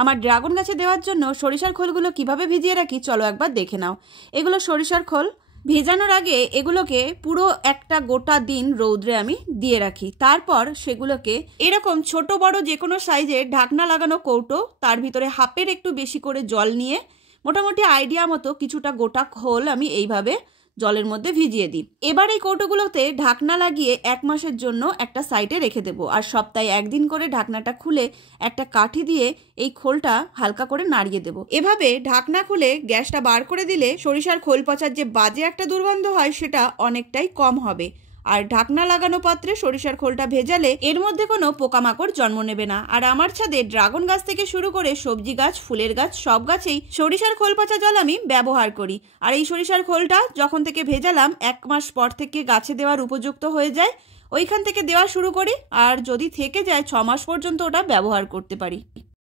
আমার ড্রাগন গাছে দেওয়ার জন্য সরিষার খোলগুলো কিভাবে ভিজিয়ে রাখি চলো একবার দেখে নাও। এগুলো সরিষার খোল। ভেজানোর আগে এগুলোকে পুরো একটা গোটা দিন রৌদ্রে আমি দিয়ে রাখি। তারপর সেগুলোকে এরকম ছোট বড় যে কোনো সাইজের ঢাকনা লাগানো কৌটো, তার ভিতরে হাফের একটু বেশি করে জল নিয়ে মোটামুটি আইডিয়া মতো কিছুটা গোটা খোল আমি এইভাবে জলের মধ্যে ভিজিয়ে দিই। এবার এই কৌটোগুলোতে ঢাকনা লাগিয়ে 1 মাসের জন্য একটা সাইডে রেখে দেবো। আর সপ্তাহে একদিন করে ঢাকনাটা খুলে একটা কাঠি দিয়ে এই খোলটা হালকা করে নাড়িয়ে দেবো। এভাবে ঢাকনা খুলে গ্যাসটা বার করে দিলে সরিষার খোল পচার যে বাজে একটা দুর্গন্ধ হয় সেটা অনেকটাই কম হবে। আর ঢাকনা লাগানো পাত্রে সরিষার খোলটা ভেজালে এর মধ্যে কোনো পোকামাকড় জন্ম নেবে না। আর আমার ছাদে ড্রাগন গাছ থেকে শুরু করে সবজি গাছ, ফুলের গাছ, সব গাছেই সরিষার খোল পচা জল আমি ব্যবহার করি। আর এই সরিষার খোলটা যখন থেকে ভেজালাম 1 মাস পর থেকে গাছে দেওয়ার উপযুক্ত হয়ে যায়, ওইখান থেকে দেওয়া শুরু করি। আর যদি থেকে যায় 6 মাস পর্যন্ত ওটা ব্যবহার করতে পারি।